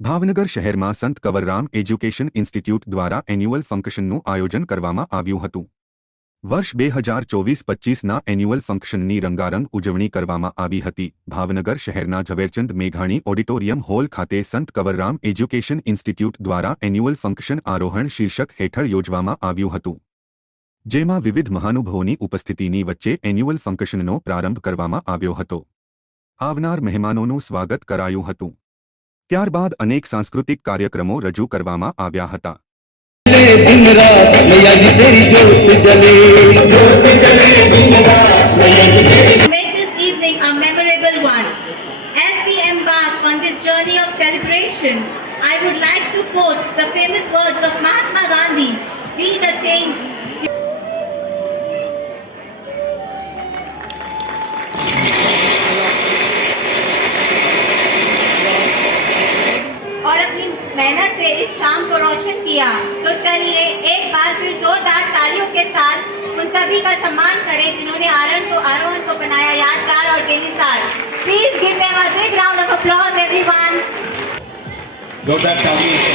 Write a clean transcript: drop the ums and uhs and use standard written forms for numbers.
ભાવનગર શહેરમાં સંત કવરરામ એજ્યુકેશન ઇન્સ્ટિટ્યૂટ દ્વારા એન્યુઅલ ફંક્શનનું આયોજન કરવામાં આવ્યું હતું। વર્ષ 2024-25ના એન્યુઅલ ફંક્શનની રંગારંગ ઉજવણી કરવામાં આવી હતી। ભાવનગર શહેરના ઝવેરચંદ મેઘાણી ઓડિટોરિયમ હોલ ખાતે સંત કવરરામ એજ્યુકેશન ઇન્સ્ટિટ્યૂટ દ્વારા એન્યુઅલ ફંક્શન આરોહણ શીર્ષક હેઠળ યોજવામાં આવ્યું હતું, જેમાં વિવિધ મહાનુભાવોની ઉપસ્થિતિની વચ્ચે એન્યુઅલ ફંક્શનનો પ્રારંભ કરવામાં આવ્યો હતો। આવનાર મહેમાનોનું સ્વાગત કરાયું હતું। ત્યારબાદ અનેક સાંસ્કૃતિક કાર્યક્રમો રજૂ કરવામાં આવ્યા હતા। Make this evening a memorable one. As we embark on this journey of celebration, I would like to quote the famous words of Mahatma Gandhi, "Be the change." और अपनी मेहनत से इस शाम को रोशन किया। तो चलिए एक बार फिर जोरदार तालियों के साथ उन सभी का सम्मान करें जिन्होंने आरोहण को बनाया यादगार और बेमिसाल। Please give them a big round of applause, everyone. जोरदार तालियों से